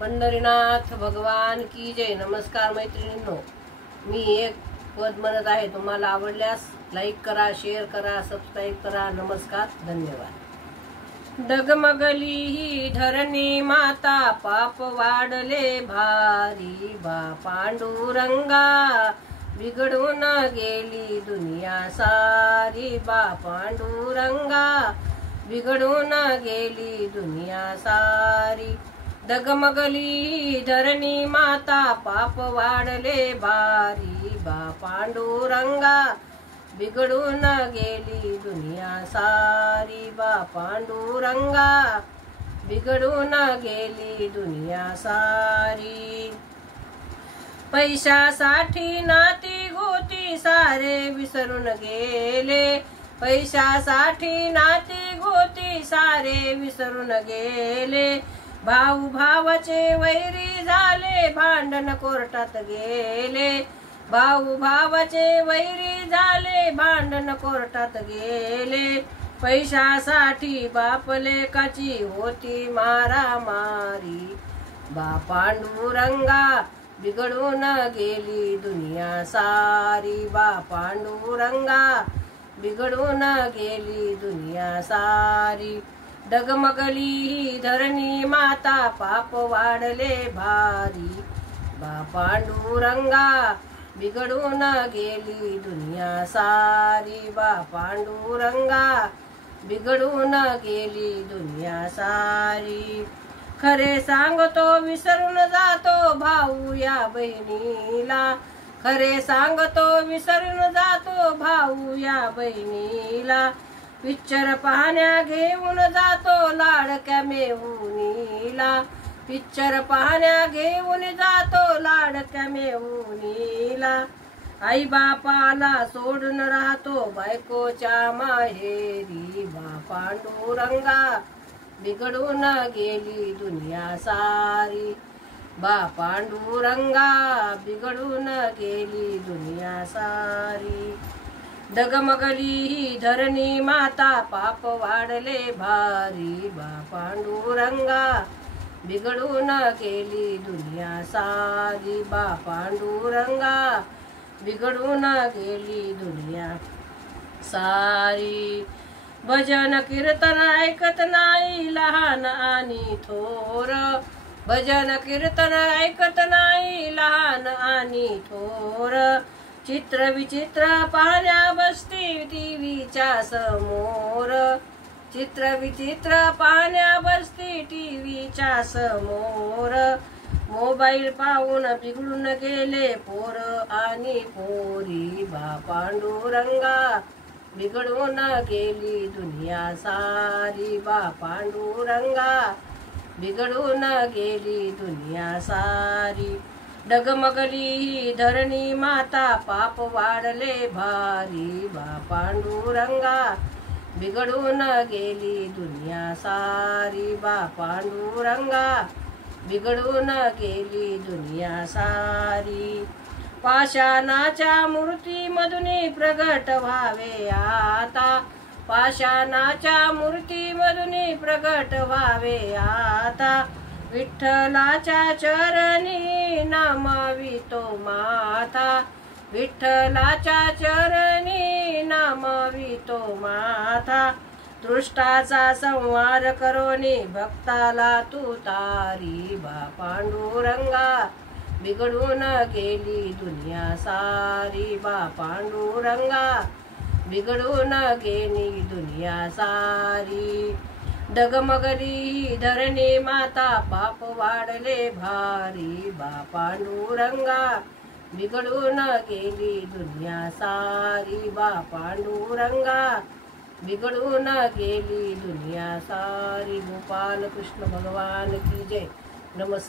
पंढरीनाथ भगवान की जय। नमस्कार मैत्रिणींनो, मी एक पद म्हणत आहे, तुम्हाला आवडल्यास लाईक करा, शेअर करा, सबस्क्राईब करा। नमस्कार, धन्यवाद। डगमगली ही धरणी माता, पाप वाढले भारी बा पांडुरंगा, बिघडून गेली दुनिया सारी बा पांडुरंगा, बिघडून गेली दुनिया सारी। डगमगली धरणी माता, पाप वाढले भारी बा पांडुरंगा, बिघडून गेली दुनिया सारी बा पांडुरंगा, बिघडून गेली दुनिया सारी। पैशासाठी नाती गोती सारे विसरून गेले, पैशासाठी नाती गोती सारे विसरून गेले। भाऊ भावाचे वैरी झाले, भांडण कोर्टात गेले। भाऊ भावाचे वैरी झाले, भांडण कोर्टात गेले। पैशासाठी बाप लेकाची होती मारामारी बा पांडुरंगा, बिघडून गेली दुनिया सारी बा पांडुरंगा, बिघडून गेली दुनिया सारी। डगमगली ही धरणी माता, पाप वाढले भारी बा पांडुरंगा, बिघडून गेली दुनिया सारी बा पांडुरंगा, बिघडून गेली दुनिया सारी। खरे सांगतो विसरून जातो भाऊ या बहिणीला, खरे सांगतो विसरून जातो भाऊ या बहिणीला। पिक्चर पाहण्या घेऊन जातो लाडक्या मेहुनीला, पिक्चर पाहण्या घेऊन जातो लाडक्या मेहुनीला। आई बापाला सोडून राहतो बायकोच्या माहेरी बा पांडुरंगा, बिघडून गेली दुनिया सारी बा पांडुरंगा, बिघडून गेली दुनिया सारी। डगमगली ही धरणी माता, पाप वाढले भारी बा पांडुरंगा, बिघडून गेली दुनिया सारी बा पांडुरंगा, बिघडून गेली दुनिया सारी। भजन कीर्तन ऐकत नाही लहान आणि थोर, भजन कीर्तन ऐकत नाही लहान आणि थोर। चित्र विचित्र पाहण्या बसती टीव्हीच्या समोर, चित्र विचित्र पाहण्या बसती टीव्हीच्या समोर। मोबाईल पाहून बिघडून गेले पोर आणि पोरी बा पांडुरंगा, बिघडून गेली दुनिया सारी बा पांडुरंगा, बिघडून गेली दुनिया सारी। डगमगली ही धरणी माता, पाप वाढले भारी बा पांडुरंगा, बिघडून गेली दुनिया सारी बा पांडुरंगा, बिघडून गेली दुनिया सारी। पाषाणाच्या मूर्तीमधून प्रगट व्हावे आता, पाषाणाच्या मूर्तीमधून प्रगट व्हावे आता। विठ्ठलाच्या चरणी नमवितो माथा, विठ्ठलाच्या चरणी नमवितो माथा। दृष्टाचा संहार करोनी भक्ताला तू तारी बा पांडुरंगा, बिघडून गेली दुनिया सारी बा पांडुरंगा, बिघडून गेली दुनिया सारी। डगमगली धरणी माता, पाप वाढले भारी बा पांडुरंगा, बिघडून गेली दुनिया सारी बा पांडुरंगा, बिघडून गेली दुनिया सारी। गोपाल कृष्ण भगवान की जय। नमस्कार।